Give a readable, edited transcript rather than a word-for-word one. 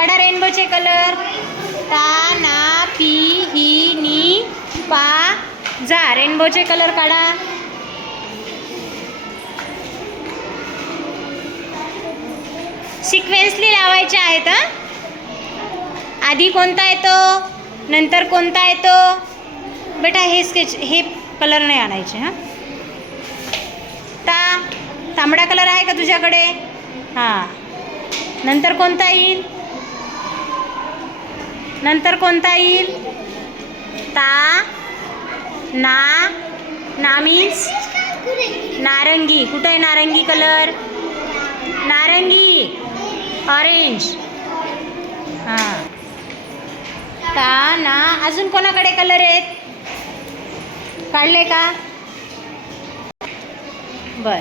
काढा रेनबोचे कलर. ता ना पी ही नी पा जा. रेनबोचे कलर काढा. सिक्वेन्सली लावायचे आहेत. आधी कोणता येतो नंतर कोणता येतो बेटा. हे स्केच हे कलर नाही आणायचे. हां तांबडा कलर आहे का तुझ्याकडे. हां नंतर कोणता येईल. नंतर कोणता येईल. ता ना. ना मीन्स नारंगी. कुठं आहे नारंगी कलर. नारंगी ऑरेंज. हां ता ना. अजून कोणाकडे कलर आहेत काढले का.